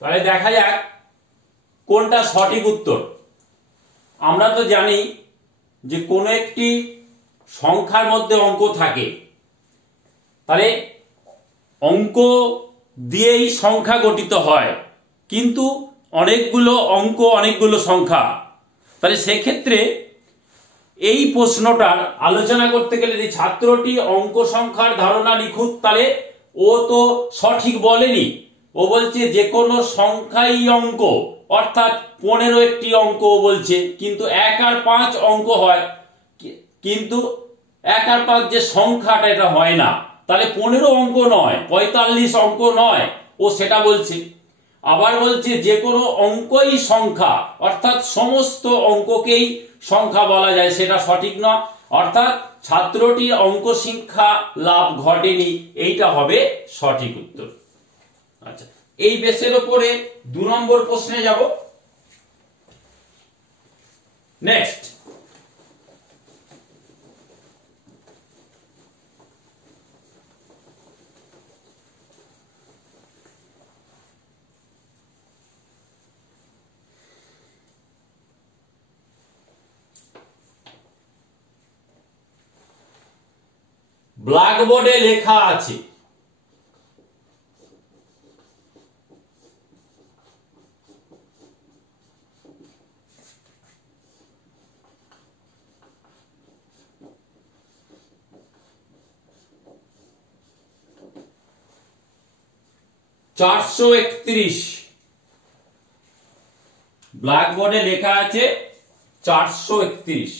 তাহলে দেখা যাক কোনটা সঠিক উত্তর। আমরা তো জানি যে কোনো একটি সংখ্যার মধ্যে অঙ্ক থাকে, তাহলে অঙ্ক দিয়েই সংখ্যা গঠিত হয়, কিন্তু অনেকগুলো অঙ্ক অনেকগুলো সংখ্যা। তাহলে সেক্ষেত্রে এই প্রশ্নটার আলোচনা করতে গেলে যে ছাত্রটি অঙ্ক সংখ্যার ধারণা নিখুঁত, তাহলে ও তো সঠিক বলেনি, ও বলছে যে কোনো সংখ্যাই অঙ্ক, অর্থাৎ 15 একটি অঙ্ক বলছে, কিন্তু 1 আর 5 অঙ্ক হয়, কিন্তু 1 আর 5 যে সংখ্যাটা এটা হয় না, তাহলে 15 অঙ্ক নয়, 45 অঙ্ক নয়, ও সেটা বলছে। আবার বলছে যে কোনো অঙ্কই সংখ্যা, অর্থাৎ সমস্ত অঙ্ককেই সংখ্যা বলা যায়, সেটা সঠিক না, অর্থাৎ ছাত্রটির অঙ্ক শিক্ষা লাভ ঘটেনি, এইটা হবে সঠিক উত্তর। আচ্ছা, এই বেসের উপরে 2 নম্বর প্রশ্নে যাব। নেক্সট, ব্ল্যাকবোর্ডে লেখা আছে (431) ব্ল্যাকবোর্ডে লেখা আছে 431।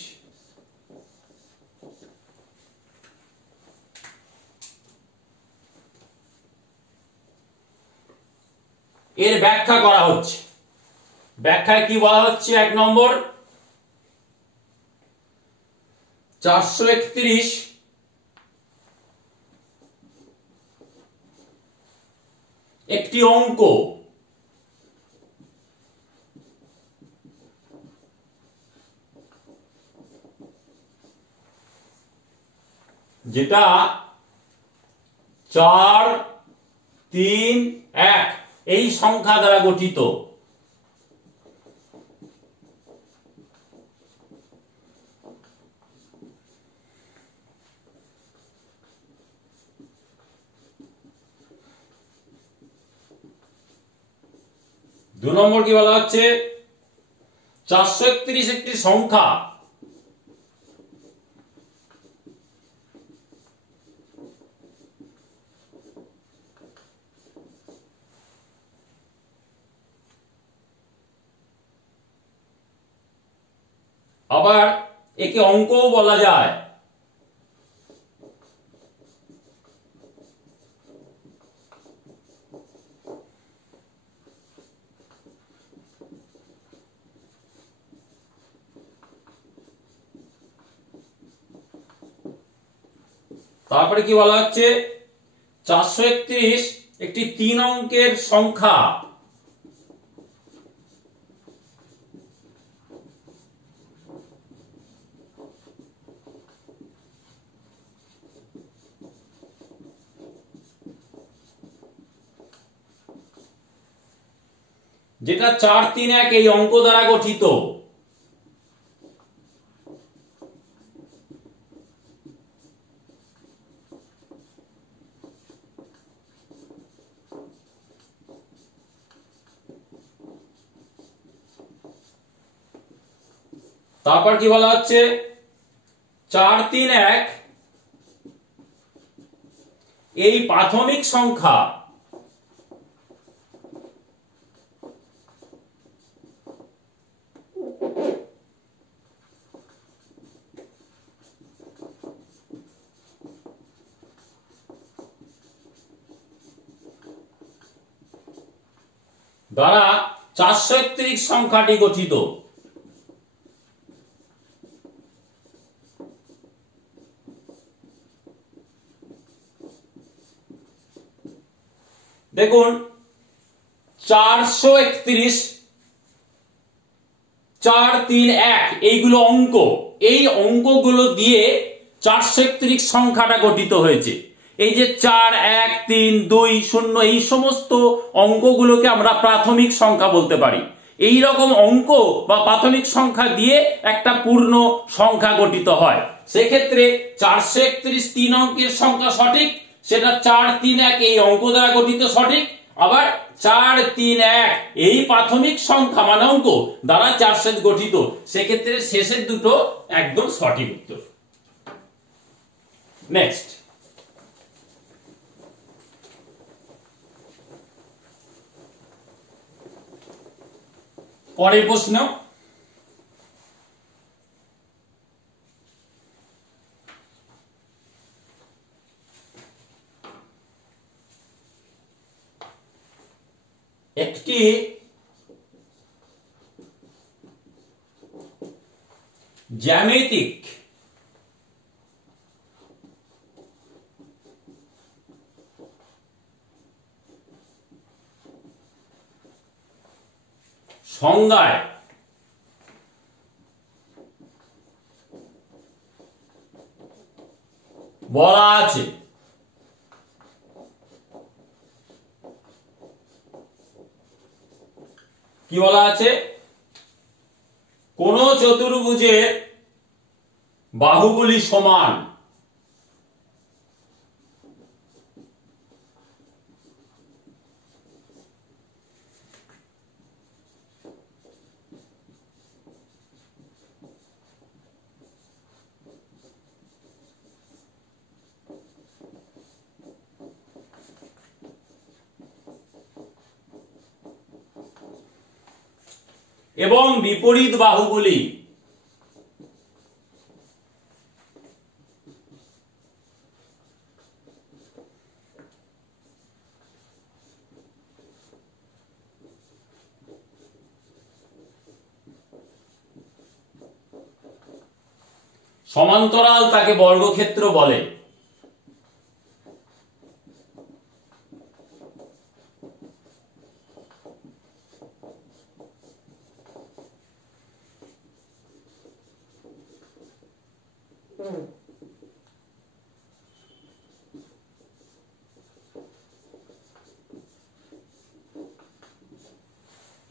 এর ব্যাখ্যা করা হচ্ছে। ব্যাখ্যায় কি বলা হচ্ছে? 1 নম্বর, 431 একটি অঙ্ক, যেটা 4, 3, 1 এই সংখ্যা দ্বারা গঠিত। দু নম্বর কি বলা হচ্ছে? 431 একটি সংখ্যা আবার একে অঙ্কও বলা যায়। তারপরে কি বলা হচ্ছে? 431 একটি 3 অঙ্কের সংখ্যা, যেটা 4, 3, 1 এই অঙ্ক দ্বারা গঠিত। তারপর কি বলা হচ্ছে? 4, 3, 1 এই প্রাথমিক সংখ্যা, দ্বারা 431 সংখ্যাটি গঠিত। দেখুন 431, 4, 3, 1 এইগুলো অঙ্ক, এই অঙ্কগুলো দিয়ে 431 সংখ্যাটা গঠিত হয়েছে। এই যে 4, 1, 3, 2, 0 এই সমস্ত অঙ্কগুলোকে আমরা প্রাথমিক সংখ্যা বলতে পারি। এই রকম অঙ্ক বা প্রাথমিক সংখ্যা দিয়ে একটা পূর্ণ সংখ্যা গঠিত হয়। সেক্ষেত্রে 431 3 অঙ্কের সংখ্যা সঠিক, সেটা 4, 3, 1 এই অঙ্ক দ্বারা গঠিত সঠিক। আবার 4, 3, 1 এই প্রাথমিক সংখ্যা মানে অঙ্ক দ্বারা 4 সেট গঠিত, সেক্ষেত্রে শেষের দুটো একদম সঠিক উত্তর। নেক্সট, পরের প্রশ্ন, একটি জ্যামিতিক সংজ্ঞায় বলা আছে কি বলা আছে? কোন চতুর্ভুজের বাহুগুলি সমান এবং বিপরীত বাহুগুলি সমান্তরাল তাকে বর্গক্ষেত্র বলে।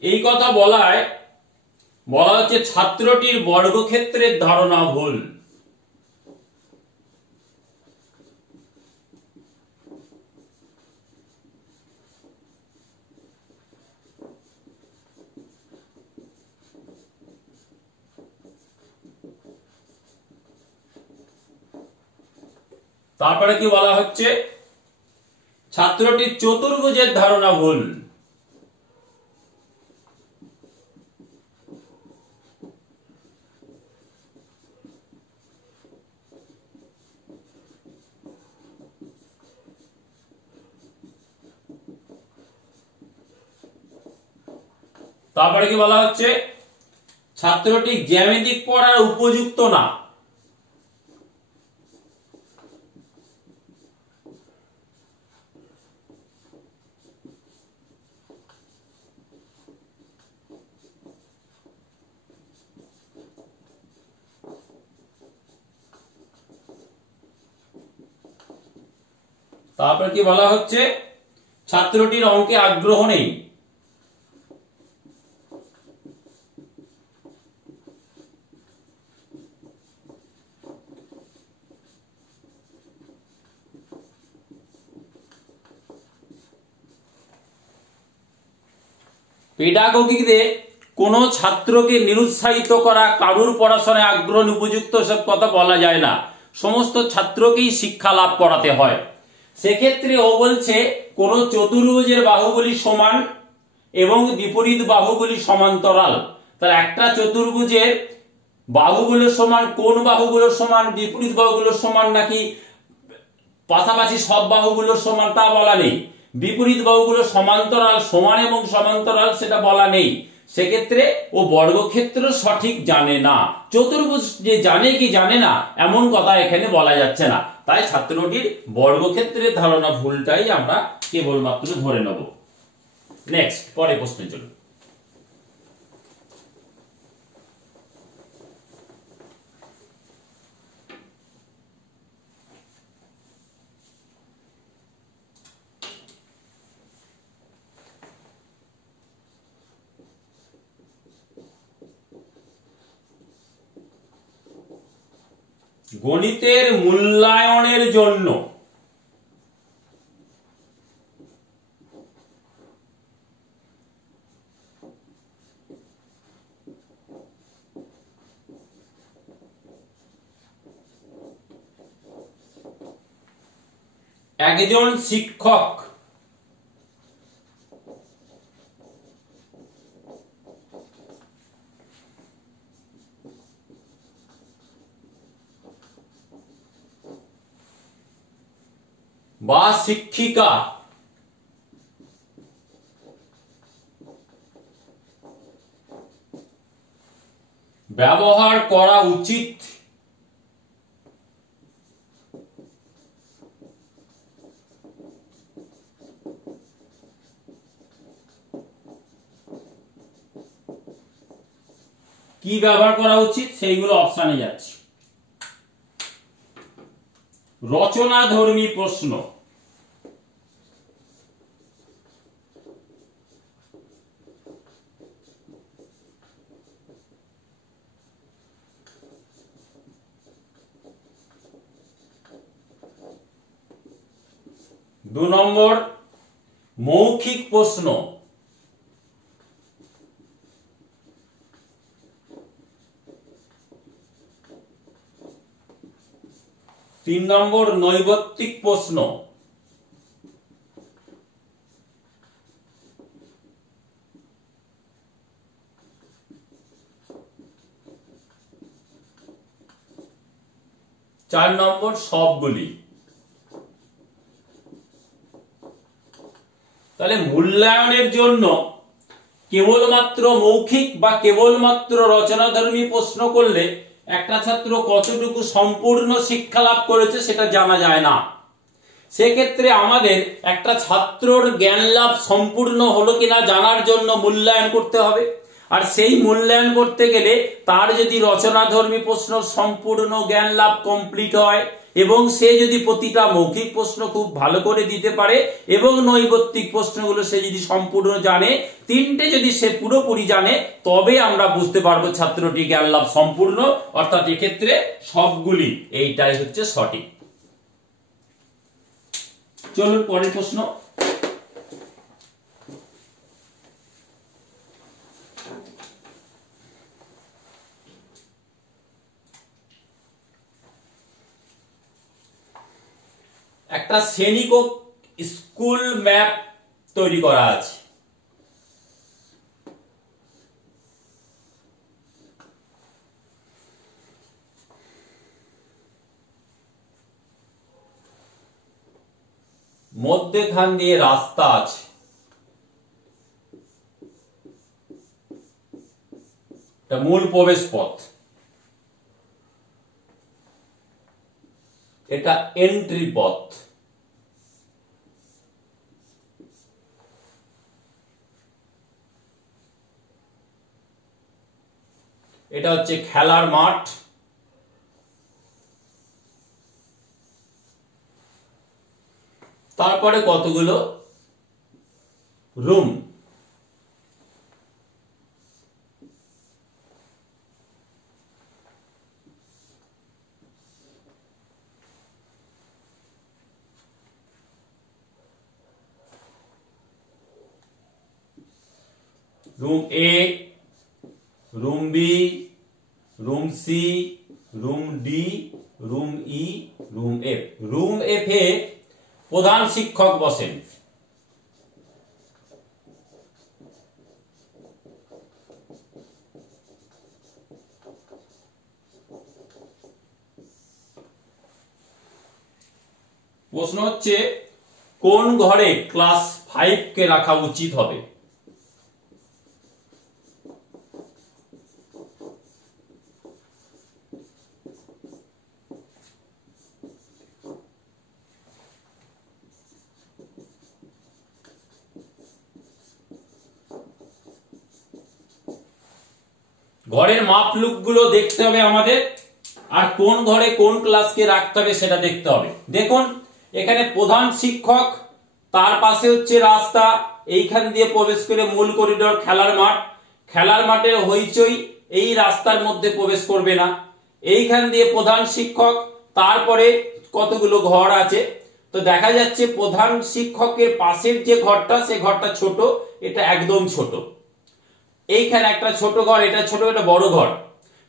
এই কথা বলা হচ্ছে ছাত্রটির বর্গক্ষেত্রের ধারণা ভুল। তারপরে কি বলা হচ্ছে? ছাত্রটির চতুর্ভুজের ধারণা ভুল। তারপরে কি বলা হচ্ছে? ছাত্রটি জ্যামিতিক পড়ার উপযুক্ত না। তারপরে কি বলা হচ্ছে? ছাত্রটির অঙ্কে আগ্রহ নেই। পেডাগোগিতে কোন ছাত্রকে নিরুৎসাহিত করা, কারুর পড়াশোনায় আগ্রহ উপযুক্ত সব কথা বলা যায় না। সমস্ত ছাত্রকেই শিক্ষা লাভ করাতে হয়। সেক্ষেত্রে ও বলছে কোন চতুর্ভুজের বাহুগুলি সমান এবং বিপরীত বাহুগুলি সমান্তরাল। তার একটা চতুর্ভুজের বাহুগুলো সমান, কোন বাহুগুলো সমান, বিপরীত বাহুগুলো সমান নাকি পাশাপাশি সব বাহুগুলো সমান তা বলা নেই। বিপরীত বাহুগুলো সমান্তরাল, সমান এবং সমান্তরাল সেটা বলা নেই। সেক্ষেত্রে ও বর্গক্ষেত্র সঠিক জানে না। চতুর্ভুজ যে জানে কি জানে না এমন কথা এখানে বলা যাচ্ছে না। তাই ছাত্রটির বর্গক্ষেত্রের ধারণা ভুলটাই আমরা কেবলমাত্র ধরে নেব। নেক্সট, পরের প্রশ্নে চলুন। গণিতের মূল্যায়নের জন্য একজন শিক্ষক বা শিক্ষিকা ব্যবহার করা উচিত কি ব্যবহার করা উচিত সেইগুলো অপশানে যাচ্ছে। রচনাধর্মী প্রশ্ন, দু নম্বর মৌখিক প্রশ্ন, তিন নম্বর নৈবত্তিক প্রশ্ন, চার নম্বর সবগুলি। তাহলে মূল্যায়নের জন্য কেবলমাত্র মৌখিক বা কেবলমাত্র রচনাধর্মী প্রশ্ন করলে একটা ছাত্র কতটুকু সম্পূর্ণ শিক্ষা লাভ করেছে সেটা জানা যায় না। সেক্ষেত্রে আমাদের একটা ছাত্রর জ্ঞান লাভ সম্পূর্ণ হলো কিনা জানার জন্য মূল্যায়ন করতে হবে। আর সেই মূল্যায়ন করতে গেলে তার যদি রচনাধর্মী প্রশ্ন সম্পূর্ণ জ্ঞান লাভ কমপ্লিট হয় এবং সে যদি প্রতিটা মৌখিক প্রশ্ন খুব ভালো করে দিতে পারে এবং নৈবত্তিক প্রশ্নগুলো সে যদি সম্পূর্ণ জানে, তিনটে যদি সে পুরোপুরি জানে, তবে আমরা বুঝতে পারবো ছাত্রটি জ্ঞান লাভ সম্পূর্ণ। অর্থাৎ এক্ষেত্রে সবগুলি, এইটাই হচ্ছে সঠিক। চলুন পরের প্রশ্ন। একটা শ্রেণীকক্ষ স্কুল ম্যাপ তৈরি করা আছে। মধ্যখান দিয়ে রাস্তা আছে। এটা মূল প্রবেশ পথ, এটা এন্ট্রি পথ। এটা হচ্ছে খেলার মাঠ। তারপরে কতগুলো রুম। रूम ए, रूम बी, रूम सी, रूम डी, रूम ई, रूम एफ। रूम एफ এ প্রধান শিক্ষক বসেন। প্রশ্ন হচ্ছে কোন ঘরে ক্লাস 5 কে রাখা উচিত হবে? ঘরের মাপলুক গুলো দেখতে হবে আমাদের, আর কোন ঘরে কোন ক্লাসকে রাখতে হবে সেটা দেখতে হবে। দেখুন এখানে প্রধান শিক্ষক, তার পাশে হচ্ছে রাস্তা, এইখান দিয়ে প্রবেশ করে মূল করিডোর খেলার মাঠ। খেলার মাঠের হইচই এই রাস্তার মধ্যে প্রবেশ করবে না, এইখান দিয়ে প্রধান শিক্ষক, তারপরে কতগুলো ঘর আছে। তো দেখা যাচ্ছে প্রধান শিক্ষকের পাশের যে ঘরটা, সে ঘরটা ছোট, এটা একদম ছোট। এইখানে একটা ছোট ঘর, এটা ছোট, এটা বড় ঘর।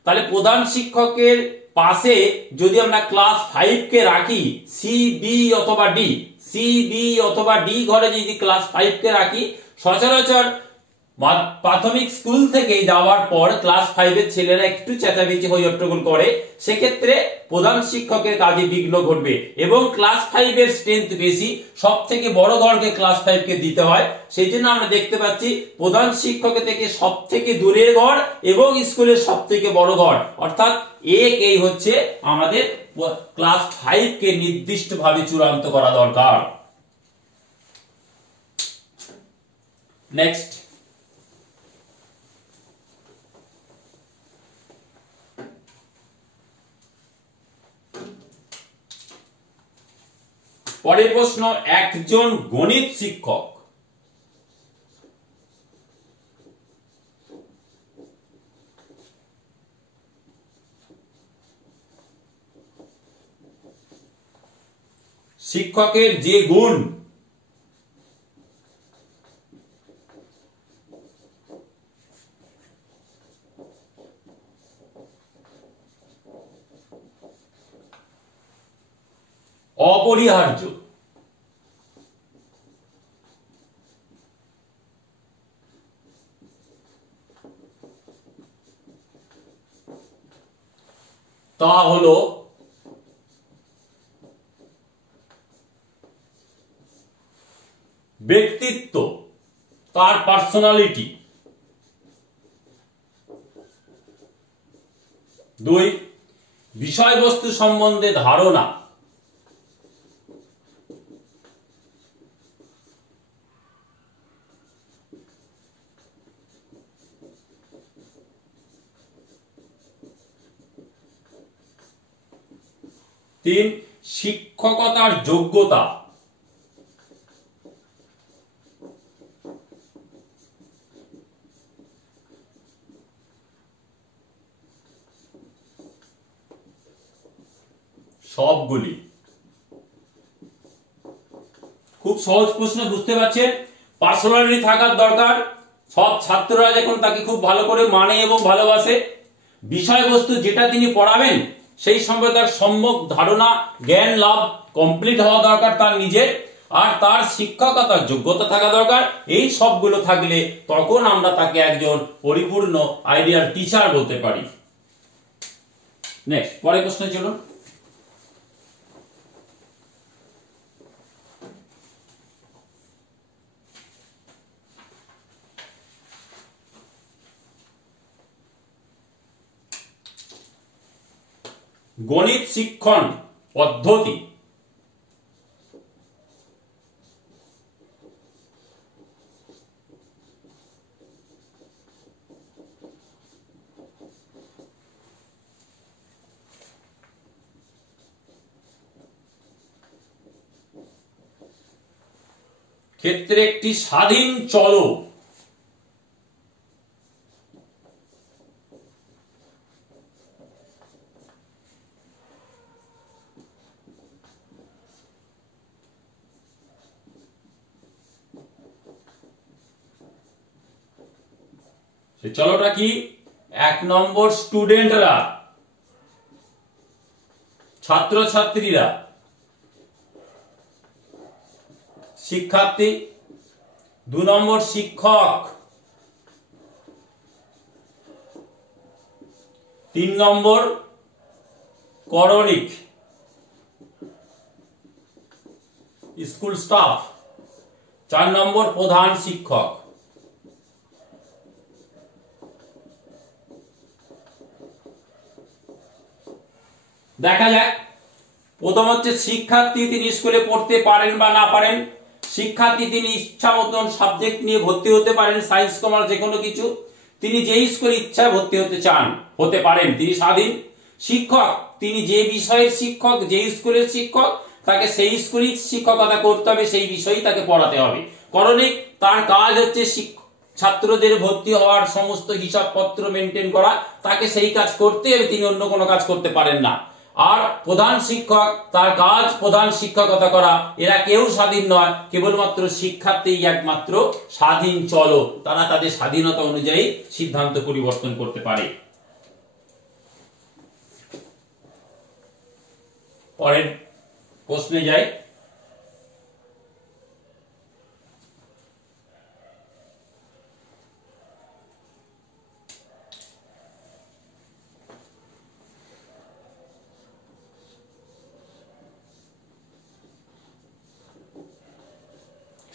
তাহলে প্রধান শিক্ষকের পাশে যদি আমরা ক্লাস 5 কে রাখি, সি বি অথবা ডি, সি বি অথবা ডি ঘরে যদি ক্লাস 5 কে রাখি, সচরাচর প্রাথমিক স্কুল থেকে যাওয়ার পর ক্লাস 5 এর ছেলেরা একটু চেঁচামেচি হইহট্টগোল করে, সেক্ষেত্রে প্রধান শিক্ষকের কাজে বিঘ্ন ঘটবে এবং ক্লাস 5 এর স্ট্রেংথ বেশি, সব থেকে বড় ঘরকে ক্লাস 5 কে দিতে হয়। সেই জন্য আমরা দেখতে পাচ্ছি প্রধান শিক্ষকের থেকে সব থেকে দূরের ঘর এবং স্কুলের সব থেকে বড় ঘর, অর্থাৎ এই হচ্ছে আমাদের ক্লাস 5 কে নির্দিষ্টভাবে চূড়ান্ত করা দরকার। নেক্সট, পরের প্রশ্ন, একজন গণিত শিক্ষক শিক্ষকের যে গুণ অপরিহার্য, তা হলো ব্যক্তিত্ব, তার পার্সোনালিটি। 2, বিষয়বস্তু সম্বন্ধে ধারণা। 3, শিক্ষকতার যোগ্যতা। 'সবগুলি। খুব সহজ প্রশ্ন, বুঝতে পারছেন। পার্সোনালিটি থাকার দরকার, সব ছাত্ররা যখন তাকে খুব ভালো করে মানে এবং ভালোবাসে, বিষয়বস্তু যেটা তিনি পড়াবেন সেই সম্পর্কে তার সম্যক ধারণা, জ্ঞান লাভ কমপ্লিট হওয়া দরকার তার নিজের, আর তার শিক্ষকতার যোগ্যতা থাকা দরকার। এই সবগুলো থাকলে তখন আমরা তাকে একজন পরিপূর্ণ আইডিয়াল টিচার বলতে পারি। নেক্সট, পরের প্রশ্ন চলুন। গণিত শিক্ষণ পদ্ধতি ক্ষেত্রে একটি স্বাধীন চলক চলোটা কি? 1 নম্বর স্টুডেন্টরা, ছাত্রছাত্রীরা, শিক্ষার্থী। 2 নম্বর শিক্ষক। 3 নম্বর করণিক, স্কুল স্টাফ। 4 নম্বর প্রধান শিক্ষক। দেখা যাক, প্রথম হচ্ছে শিক্ষার্থী, তিনি স্কুলে পড়তে পারেন বা না পারেন। শিক্ষার্থী তিনি ইচ্ছা মতন সাবজেক্ট নিয়ে ভর্তি হতে পারেন, সায়েন্স কমার্স যে কোনো কিছু। তিনি যেই স্কুলে ইচ্ছা ভর্তি হতে চান হতে পারেন, তিনি স্বাধীন। শিক্ষক, তিনি যে বিষয়ের শিক্ষক, যে স্কুলের শিক্ষক, তাকে সেই স্কুলেই শিক্ষকতা করতে হবে, সেই বিষয়ই তাকে পড়াতে হবে। করণিক, তার কাজ হচ্ছে ছাত্রদের ভর্তি হওয়ার সমস্ত হিসাবপত্র মেনটেন করা, তাকে সেই কাজ করতে হবে, তিনি অন্য কোনো কাজ করতে পারেন না। আর প্রধান শিক্ষক, তার কাজ প্রধান শিক্ষকতা করা। এরা কেউ স্বাধীন নয়, কেবলমাত্র শিক্ষার্থী একমাত্র স্বাধীন চলো, তারা তাদের স্বাধীনতা অনুযায়ী সিদ্ধান্ত পরিবর্তন করতে পারে। পরের প্রশ্নে যাই।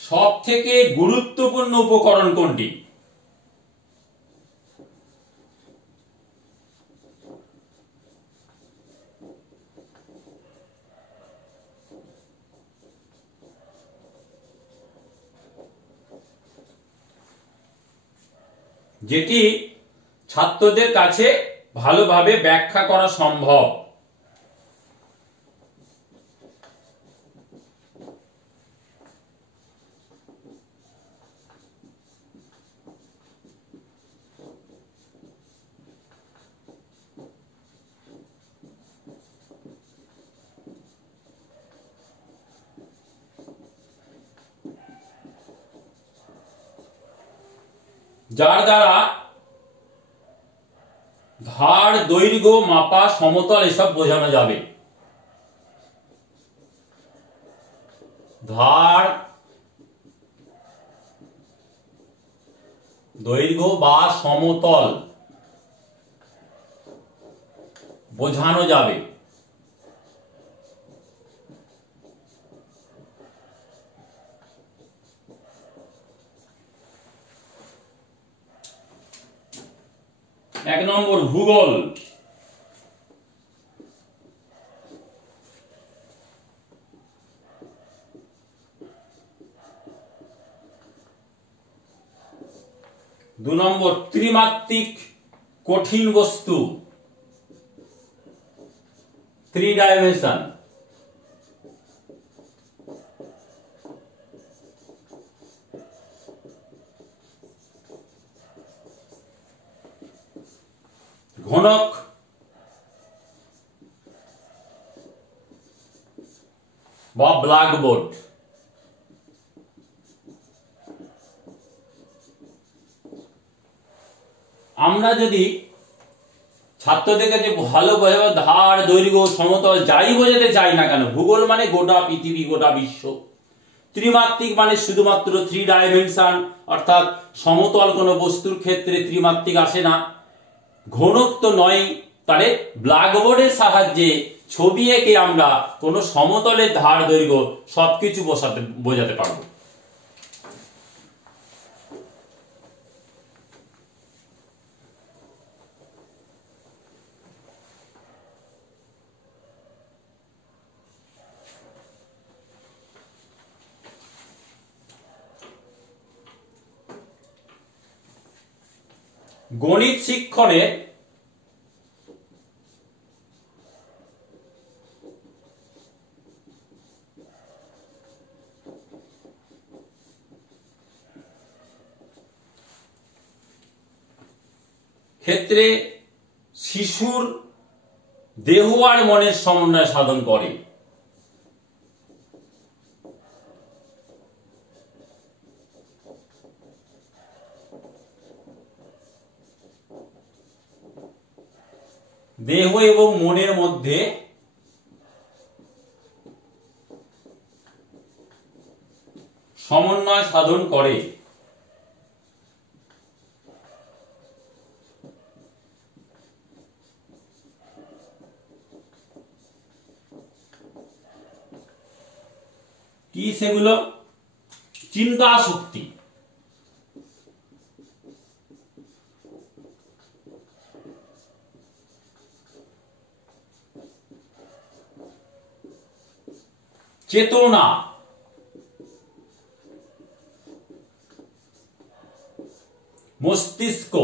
সব থেকে গুরুত্বপূর্ণ উপকরণ কোনটি? যেটি ছাত্রদের কাছে ভালোভাবে ব্যাখ্যা করা সম্ভব। যার দ্বারা ধার, দৈর্ঘ্য মাপা, সমতল এসব বোঝানো যাবে। ধার, দৈর্ঘ্য বা সমতল বোঝানো যাবে। এক নম্বর ভূগোল। দু নম্বর ত্রিমাত্রিক কঠিন বস্তু, 3 ডাইমেনশন। ঘনক বা ব্ল্যাকবোর্ড। আমরা যদি ছাত্রদের কাছে ভালো বোঝাবো, ধার, দৈর্ঘ্য, সমতল যাই বোঝাতে চাই না কেন, ভূগোল মানে গোটা পৃথিবী, গোটা বিশ্ব। ত্রিমাত্রিক মানে শুধুমাত্র 3 ডাইমেনশন, অর্থাৎ সমতল কোনো বস্তুর ক্ষেত্রে ত্রিমাত্রিক আসে না। ঘনক তো নয়, তাহলে ব্ল্যাকবোর্ডের সাহায্যে ছবি এঁকে আমরা কোনো সমতলের ধার, দৈর্ঘ্য সবকিছু বোঝাতে পারবো। গণিত শিক্ষণের ক্ষেত্রে শিশুর দেহ আর মনের সমন্বয় সাধন করে। দেহ এবং মনের মধ্যে সমন্বয় সাধন করে। কি সেগুলো? চিন্তা শক্তি, চেতনা, মস্তিষ্ক,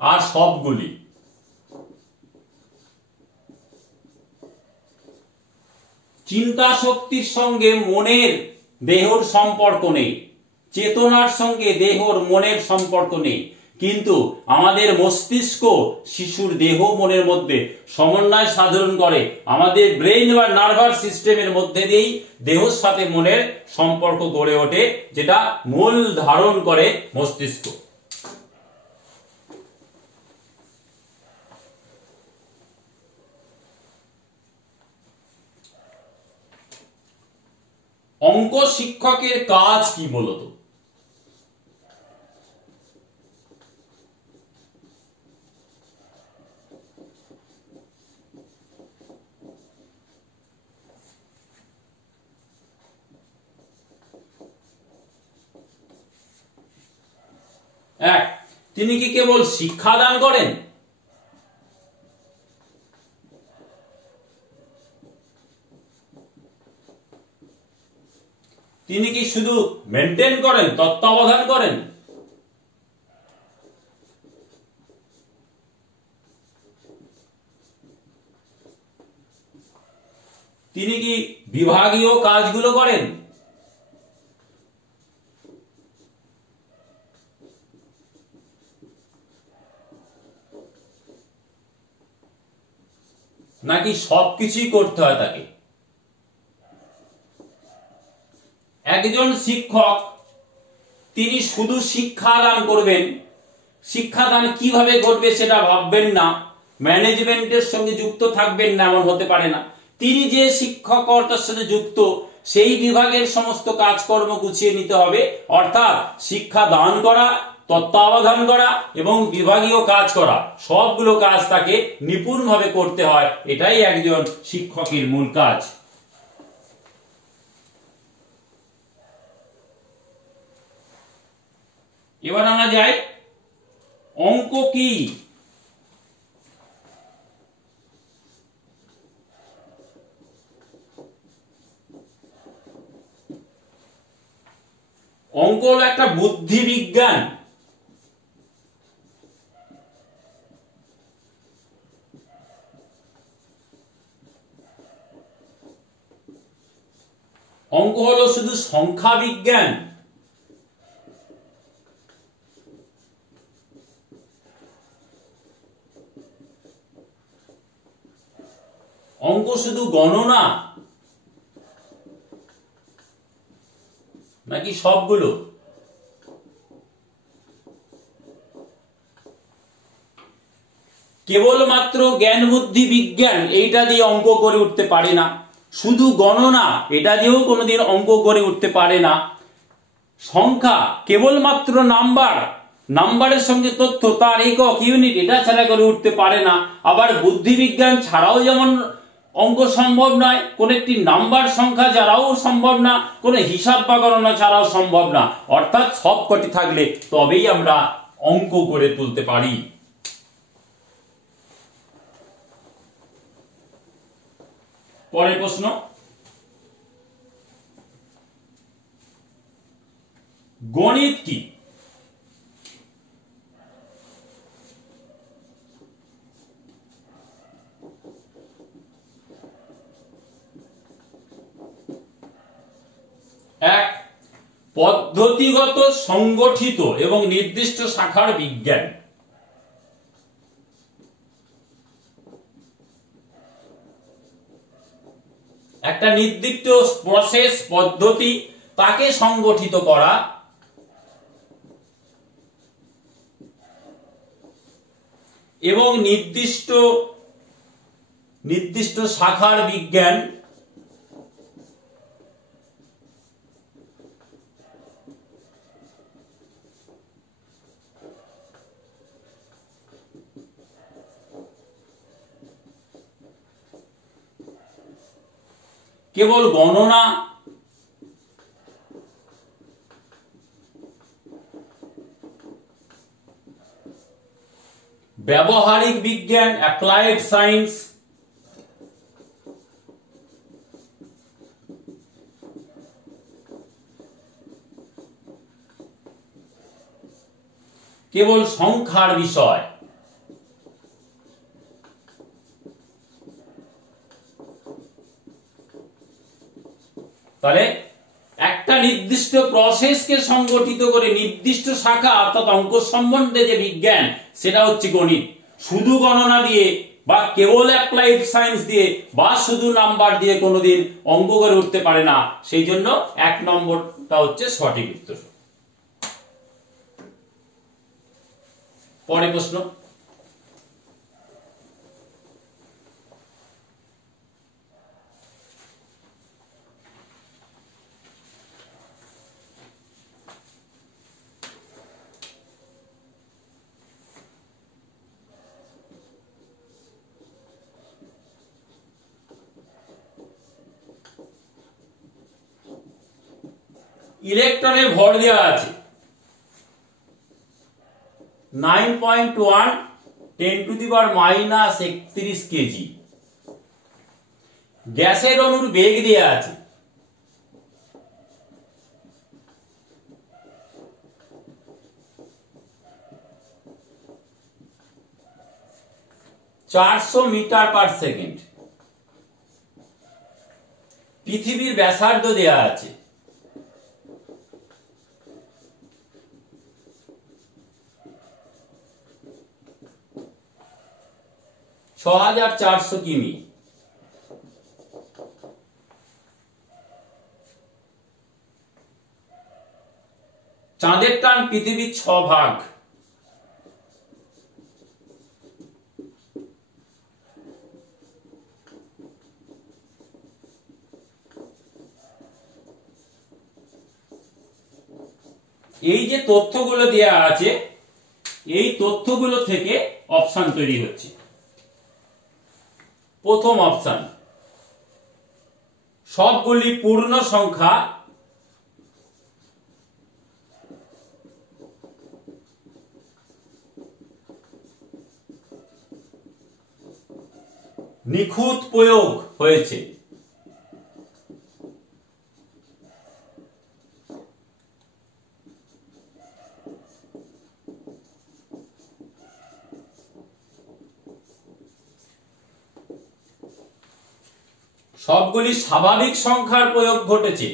আর সবগুলি। চিন্তা শক্তির সঙ্গে মনের দেহর সম্পর্ক নেই, চেতনার সঙ্গে দেহর মনের সম্পর্ক নেই, কিন্তু আমাদের মস্তিষ্ক শিশুর দেহ মনের মধ্যে সমন্বয় সাধন করে। আমাদের ব্রেইন বা নার্ভাস সিস্টেমের মধ্যে দিয়েই দেহর সাথে মনের সম্পর্ক গড়ে ওঠে, যেটা মূল ধারণ করে মস্তিষ্ক। অঙ্ক শিক্ষকের কাজ কি বলতো? এক, তিনি কি কেবল শিক্ষাদান করেন? তিনি কি শুধু মেনটেন করেন, তত্ত্বাবধান করেন? তিনি কি বিভাগীয় কাজগুলো করেন? নাকি সবকিছুই করতে হয় তাকে? একজন শিক্ষক তিনি শুধু শিক্ষাদান করবেন, শিক্ষাদান কিভাবে করবে সেটা ভাববেন না, ম্যানেজমেন্টের সঙ্গে যুক্ত থাকবেন না, এমন হতে পারে না। তিনি যে শিক্ষকতার সাথে যুক্ত সেই বিভাগের সমস্ত কাজকর্ম গুছিয়ে নিতে হবে, অর্থাৎ শিক্ষা দান করা, তত্ত্বাবধান করা এবং বিভাগীয় কাজ করা, সবগুলো কাজ তাকে নিপুণভাবে করতে হয়। এটাই একজন শিক্ষকের মূল কাজ। এবার আমরা যাই, অঙ্ক কি? অঙ্ক হলো একটা বুদ্ধি বিজ্ঞান। অঙ্ক হলো শুধু সংখ্যা বিজ্ঞান। অঙ্ক শুধু গণনা, নাকি সবগুলো? কেবলমাত্র জ্ঞান বুদ্ধি বিজ্ঞান এইটা দিয়ে অঙ্ক করে উঠতে পারে না, শুধু গণনা এটা দিয়েও কোনোদিন অঙ্ক করে উঠতে পারে না। সংখ্যা কেবলমাত্র নাম্বার, নাম্বারের সঙ্গে তথ্য, তার একক ইউনিট, এটা ছাড়া করে উঠতে পারে না। আবার বুদ্ধি বিজ্ঞান ছাড়াও যেমন অঙ্ক সম্ভব নয়, কোন একটি নাম্বার সংখ্যা ছাড়াও সম্ভব না, কোন হিসাব বা গণনা ছাড়াও সম্ভব না। অর্থাৎ সবকটি থাকলে তবেই আমরা অঙ্ক করে তুলতে পারি। পরের প্রশ্ন, গণিত কি? এক, পদ্ধতিগত, সংগঠিত এবং নির্দিষ্ট শাখার বিজ্ঞান। একটা নির্দিষ্ট প্রসেস, পদ্ধতি, তাকে সংগঠিত করা এবং নির্দিষ্ট শাখার বিজ্ঞান। কেবল গণনা, ব্যবহারিক বিজ্ঞান, অ্যাপ্লাইড সায়েন্স, কেবল সংখ্যার বিষয়। তাহলে একটা নির্দিষ্ট প্রসেসকে সংগঠিত করে নির্দিষ্ট শাখা অর্থাৎ অঙ্ক সম্বন্ধে যে বিজ্ঞান সেটা হচ্ছে গণিত। শুধু গণনা দিয়ে বা কেবল অ্যাপ্লাইড সায়েন্স দিয়ে বা শুধু নাম্বার দিয়ে কোনোদিন অঙ্ক করে উঠতে পারে না, সেই জন্য 1 নম্বরটা হচ্ছে সঠিক উত্তর। পরের প্রশ্ন, ইলেকট্রনের ভর দেওয়া আছে 9.1 10⁻³ কেজি। গ্যাসের অণুর বেগ দেওয়া আছে 400 মিটার/সেকেন্ড। পৃথিবীর ব্যাসার্ধ দেওয়া আছে 6400 কিমি। চাঁদের টান পৃথিবীর 6 ভাগ। এই যে তথ্যগুলো দেয়া আছে, এই তথ্যগুলো থেকে অপশন তৈরি হচ্ছে। প্রথম অপশন, সবগুলি পূর্ণ সংখ্যা নিখুঁত প্রয়োগ হয়েছে। সবগুলি স্বাভাবিক সংখ্যার প্রয়োগ ঘটেছে।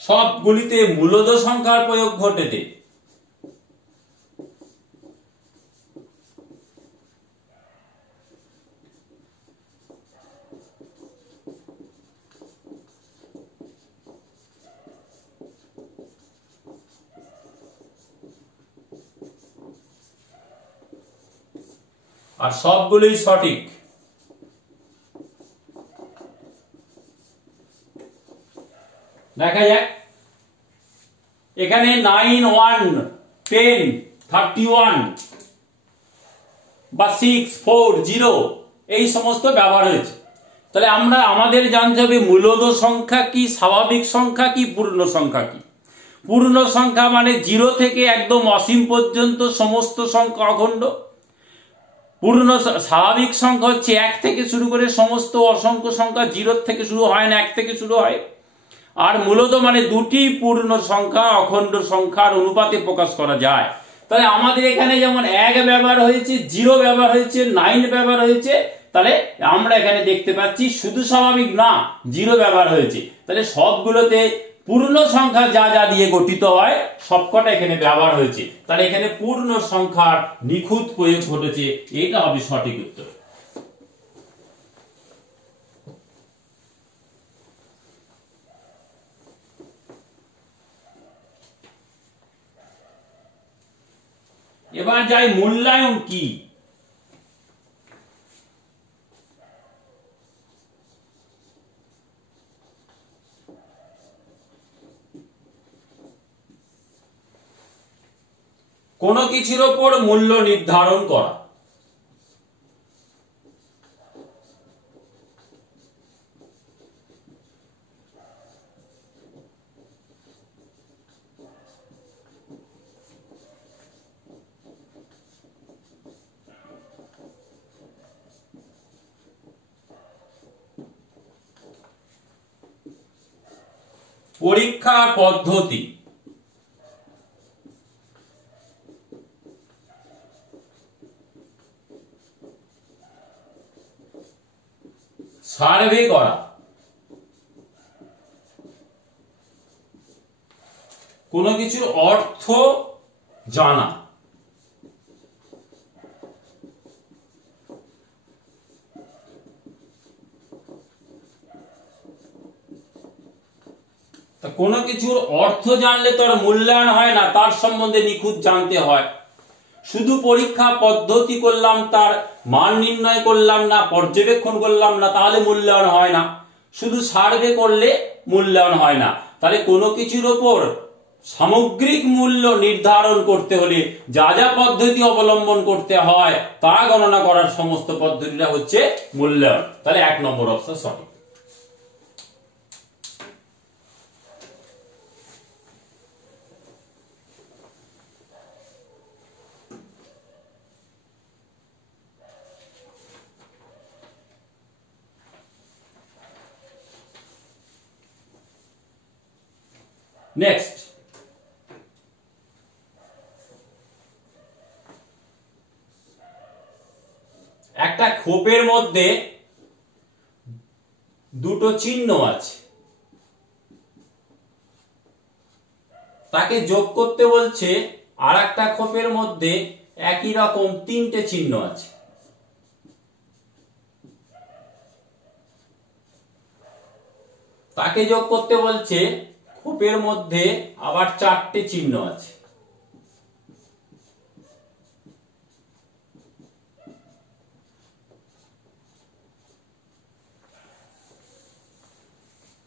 সবগুলিতে মূলদ সংখ্যার প্রয়োগ ঘটেছে। আর সবগুলোই সঠিক। দেখা যাক, এখানে 9, 1, 10, 31 বা 6, 4, 0 এই সমস্ত ব্যবহার হয়েছে। তাহলে আমরা আমাদের জানতে হবে মূলদ সংখ্যা কি, স্বাভাবিক সংখ্যা কি, পূর্ণ সংখ্যা কি। পূর্ণ সংখ্যা মানে 0 থেকে একদম অসীম পর্যন্ত সমস্ত সংখ্যা অখণ্ড। পূর্ণ স্বাভাবিক সংখ্যা হচ্ছে 1 থেকে শুরু করে সমস্ত অসংখ্য সংখ্যা 0 থেকে শুরু হয় না, 1 থেকে শুরু হয়। আর মূলত মানে দুটি পূর্ণ সংখ্যা অখণ্ড সংখ্যার অনুপাতে প্রকাশ করা যায়। তাহলে আমাদের এখানে যেমন 1 ব্যবহার হয়েছে, 0 ব্যবহার হয়েছে, 9 ব্যবহার হয়েছে। তাহলে আমরা এখানে দেখতে পাচ্ছি শুধু স্বাভাবিক না, 0 ব্যবহার হয়েছে। তাহলে সবগুলোতে পূর্ণ সংখ্যা যা যা দিয়ে গঠিত হয় সবকটা এখানে ব্যবহার হয়েছে। তাহলে এখানে পূর্ণ সংখ্যার নিখুঁত প্রয়োগ ঘটেছে, এটা হবে সঠিক উত্তর। এবার যাই মূল্যায়ন কি। কোনো কিছুর ওপর মূল্য নির্ধারণ করা। পরীক্ষার পদ্ধতি সার্ভে করা, কোনো কিছুর অর্থ জানা, কোনো কিছুর অর্থ জানলে তো আর মূল্যায়ন হয় না, তার সম্বন্ধে নিখুঁত জানতে হয়। শুধু পরীক্ষা পদ্ধতি করলাম, তার মান নির্ণয় করলাম না, পর্যবেক্ষণ করলাম না, তাহলে মূল্যায়ন হয় না। শুধু সার্ভে করলে মূল্যায়ন হয় না। তাহলে কোনো কিছুর ওপর সামগ্রিক মূল্য নির্ধারণ করতে হলে যা যা পদ্ধতি অবলম্বন করতে হয় তা গণনা করার সমস্ত পদ্ধতিটা হচ্ছে মূল্যায়ন। তাহলে 1 নম্বর অপশন সঠিক। নেক্সট, একটা খোপের মধ্যে দুটো চিহ্ন আছে, তাকে যোগ করতে বলছে। আর একটা খোপের মধ্যে একই রকম 3টে চিহ্ন আছে, তাকে যোগ করতে বলছে। খোপের মধ্যে আবার 4টে চিহ্ন আছে।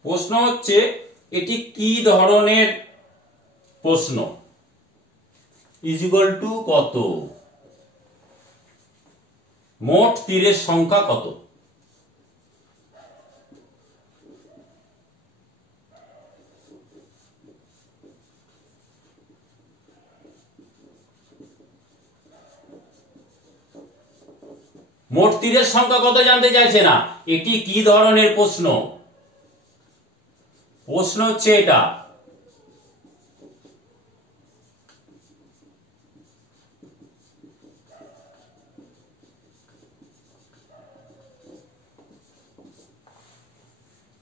প্রশ্ন হচ্ছে এটি কি ধরনের প্রশ্ন? ইকুয়াল টু কত? মোট তীরের সংখ্যা কত? মোট তীরের সংখ্যা কত জানতে চাইছে না, এটি কি ধরনের প্রশ্ন। প্রশ্ন হচ্ছে এটা।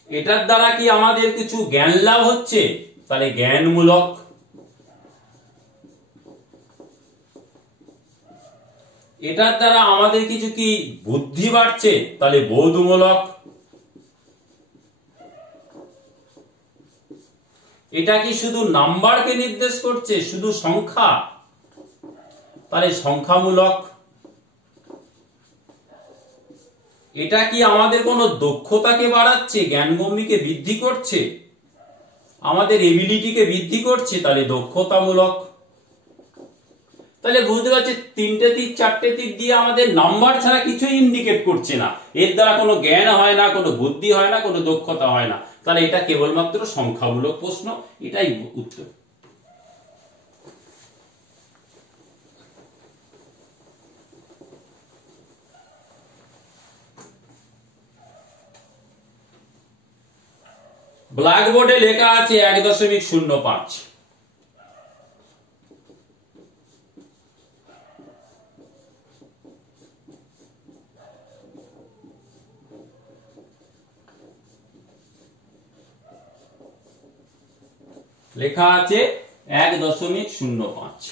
এটার দ্বারা কি আমাদের কিছু জ্ঞান লাভ হচ্ছে? তাহলে জ্ঞানমূলক। এটার দ্বারা আমাদের কিছু কি বুদ্ধি বাড়ছে? তাহলে বোধমূলক। এটা কি শুধু নাম্বারকে নির্দেশ করছে, শুধু সংখ্যা? তাহলে সংখ্যামূলক। এটা কি আমাদের কোনো দক্ষতাকে বাড়াচ্ছে, জ্ঞানগম্যিকে বৃদ্ধি করছে, আমাদের এবিলিটিকে বৃদ্ধি করছে? তাহলে দক্ষতামূলক। তাহলে বুঝতে পারছি 3টে তীর 4টে তীর দিয়ে আমাদের নাম্বার ছাড়া কিছুই ইন্ডিকেট করছে না। এর দ্বারা কোনো জ্ঞান হয় না, কোনো বুদ্ধি হয় না, কোনো দক্ষতা হয় না। তাহলে এটা কেবলমাত্র সংখ্যামূলক প্রশ্ন। এটাই উত্তর। ব্ল্যাকবোর্ডে লেখা আছে 1.05। লেখা আছে 1.05।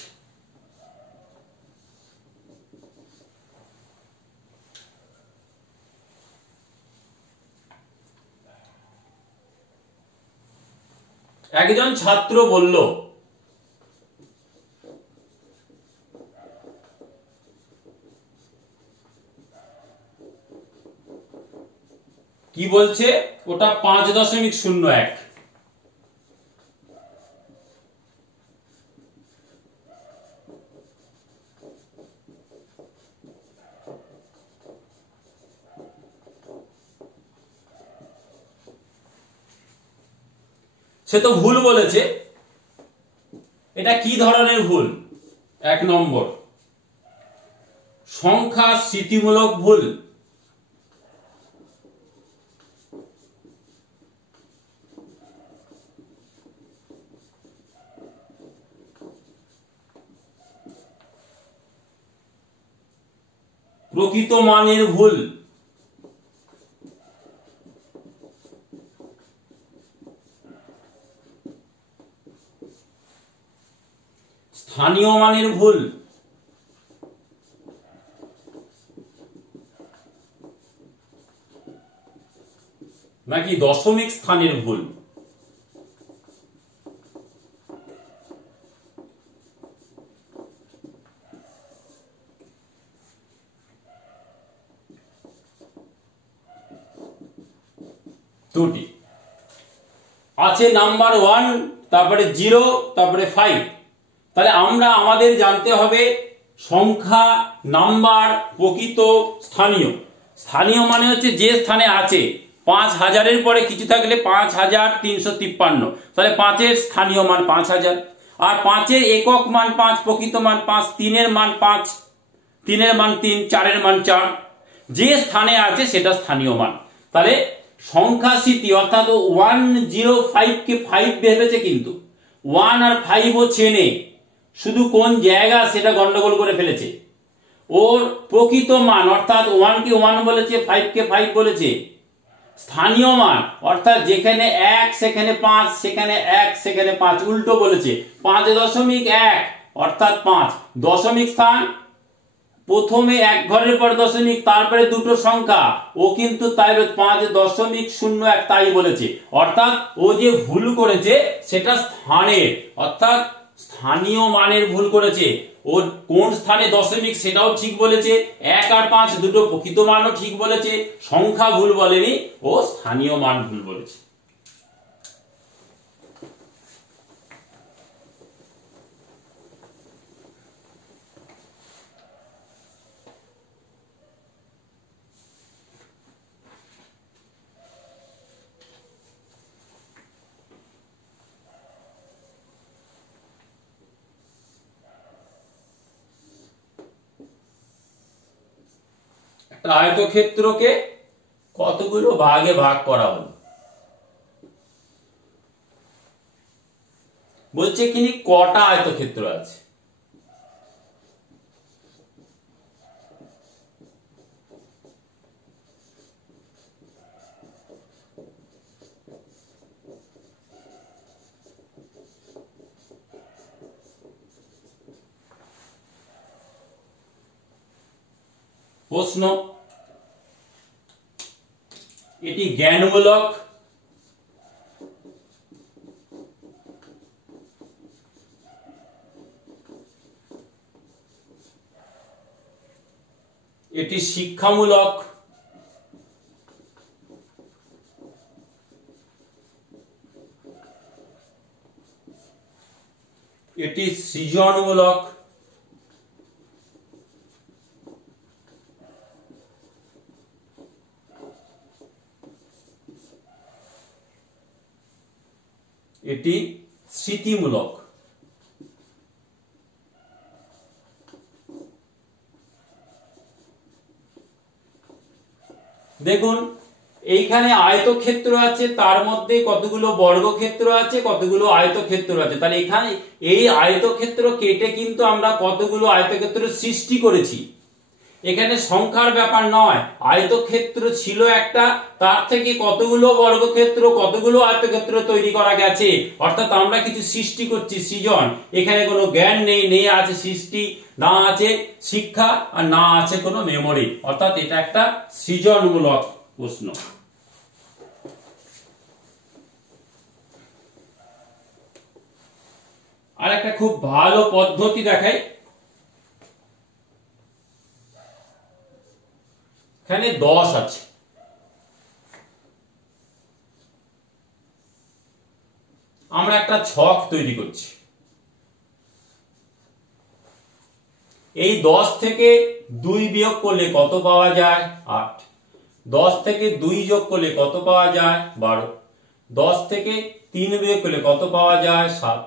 একজন ছাত্র বলল, কি বলছে? ওটা 5.01। সে তো ভুল বলেছে। এটা কি ধরনের ভুল? 1 নম্বর, সংখ্যা স্মৃতিমূলক ভুল। প্রকৃত মানের ভুল। স্থানীয় মানের ভুল। নাকি দশমিক স্থানের ভুল। দুটি আছে, নাম্বার 1, তারপরে 0, তারপরে 5। তাহলে আমরা আমাদের জানতে হবে সংখ্যা, নাম্বার, প্রকৃত, স্থানীয়। স্থানীয় মানে হচ্ছে যে স্থানে আছে। 5000-এর পরে কিছু থাকলে 5353, তাহলে 5-এর স্থানীয় মান 5000। আর 5-এর একক মান 5, প্রকৃত মান 5, 3-এর মান 5, 3-এর মান 3, 4-এর মান 4। যে স্থানে আছে সেটা স্থানীয় মান। তাহলে সংখ্যা স্মৃতি অর্থাৎ 105 কে 5 ভেবেছে, কিন্তু 1 আর 5 ও চেনে, শুধু কোন জায়গা সেটা গন্ডগোল করে ফেলেছে। ওর প্রকৃত মান অর্থাৎ 1 কে 1 বলেছে, 5 কে 5 বলেছে। স্থানীয় মান অর্থাৎ যেখানে 1 সেখানে 5, সেখানে 1 সেখানে 5, উল্টো বলেছে। 5.1 অর্থাৎ 5 দশমিক স্থান, প্রথমে এক ঘরের পর দশমিক, তারপরে দুটো সংখ্যা, ও কিন্তু তাই 5.01 তাই বলেছে। অর্থাৎ ও যে ভুল করেছে সেটা স্থানের অর্থাৎ স্থানীয় মানের ভুল করেছে। ওর কোন স্থানে দশমিক সেটাও ঠিক বলেছে, 1 আর 5 দুটো প্রকৃত মানও ঠিক বলেছে, সংখ্যা ভুল বলেনি, ও স্থানীয় মান ভুল বলেছে। একটা আয়তক্ষেত্রকে কতগুলো ভাগে ভাগ করা হলো, বলছে কি কটা আয়তক্ষেত্র আছে। প্রশ্ন, এটি জ্ঞানমূলক, এটি শিক্ষামূলক, এটি সৃজনমূলক, এটি স্মৃতিমূলক। দেখুন এইখানে আয়তক্ষেত্র আছে, তার মধ্যে কতগুলো বর্গক্ষেত্র আছে, কতগুলো আয়তক্ষেত্র আছে। তাহলে এখানে এই আয়তক্ষেত্র কেটে কিন্তু আমরা কতগুলো আয়তক্ষেত্র সৃষ্টি করেছি। এখানে সংখ্যার ব্যাপার নয়, আয়তক্ষেত্র ছিল একটা, তার থেকে কতগুলো বর্গক্ষেত্র, কতগুলো আয়তক্ষেত্র তৈরি করা গেছে। অর্থাৎ আমরা কিছু সৃষ্টি করছি, সৃজন। এখানে কোনো জ্ঞান নেই, নেই আছে সৃষ্টি, না আছে শিক্ষা, আর না আছে কোনো মেমোরি। অর্থাৎ এটা একটা সৃজনমূলক প্রশ্ন। আর একটা খুব ভালো পদ্ধতি দেখাই। এখানে 10 আছে, আমরা একটা ছক তৈরি করছি। এই 10 থেকে 2 বিয়োগ করলে কত পাওয়া যায়? 8। 10 থেকে 2 যোগ করলে কত পাওয়া যায়? 12। 10 থেকে 3 বিয়োগ করলে কত পাওয়া যায়? 7।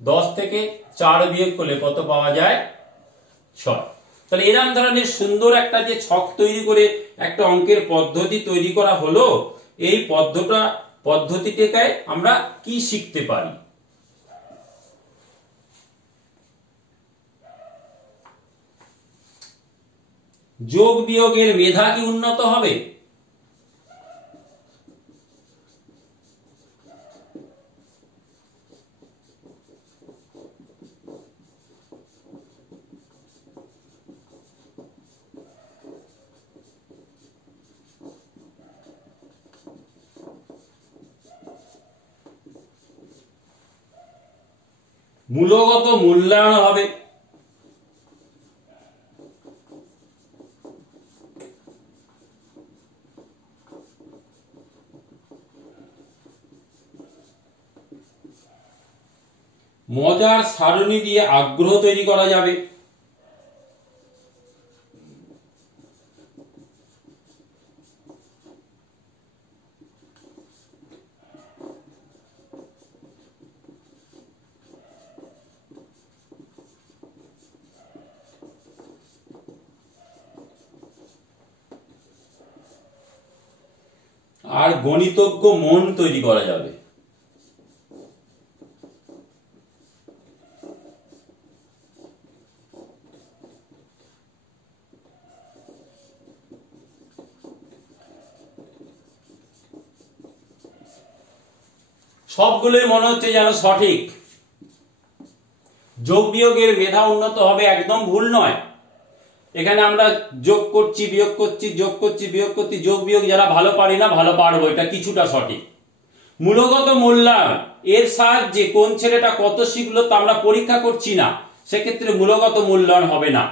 10 থেকে 4 বিয়োগ করলে কত পাওয়া যায়? 6। তাহলে এরকম ধরনের সুন্দর একটা যে ছক তৈরি করে একটা অঙ্কের পদ্ধতি তৈরি করা হলো, এই পদ্ধতিটাকে আমরা কি শিখতে পারি? যোগ বিয়োগের মেধা কি উন্নত হবে? মূলগত মূল্যায়ন হবে। মজার সারণী দিয়ে আগ্রহ তৈরি করা যাবে। আর গণিতজ্ঞ মন তৈরি করা যাবে। সবগুলোই মনে হচ্ছে যেন সঠিক। যোগ বিয়োগের মেধা উন্নত হবে একদম ভুল নয়। এখানে আমরা যোগ করছি বিয়োগ করছি, যোগ করছি বিয়োগ করছি, যোগ বিয়োগ যারা ভালো পারি না ভালো পারবো, এটা কিছুটা সঠিক। মূলগত মূল্যায়ন এর সাহায্যে কোন ছেলেটা কত শিখলো তা আমরা পরীক্ষা করছি না, সেক্ষেত্রে মূলগত মূল্যায়ন হবে না।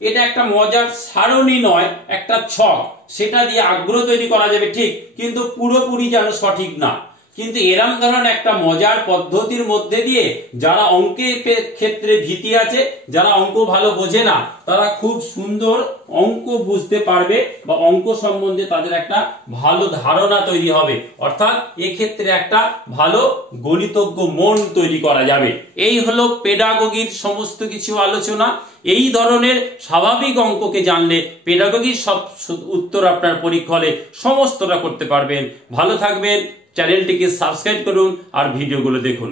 এটা একটা মজার সারণী নয়, একটা ছক, সেটা দিয়ে আগ্রহ তৈরি করা যাবে ঠিক, কিন্তু পুরোপুরি যেন সঠিক না। কিন্তু এরম ধরনের একটা মজার পদ্ধতির মধ্যে দিয়ে যারা অঙ্কের ক্ষেত্রে ভীতি আছে, যারা অঙ্ক ভালো বোঝে না, তারা খুব সুন্দর অঙ্ক বুঝতে পারবে বা অঙ্ক সম্বন্ধে তাদের একটা ভালো ধারণা তৈরি হবে, অর্থাৎ এক্ষেত্রে একটা ভালো গণিতজ্ঞ মন তৈরি করা যাবে। এই হলো পেডাগোগির সমস্ত কিছু আলোচনা। এই ধরনের স্বাভাবিক অঙ্ককে জানলে পেডাগোগির সব উত্তর আপনার পরীক্ষা হলে সমস্তটা করতে পারবেন। ভালো থাকবেন, চ্যানেলটিকে সাবস্ক্রাইব করুন আর ভিডিওগুলো দেখুন।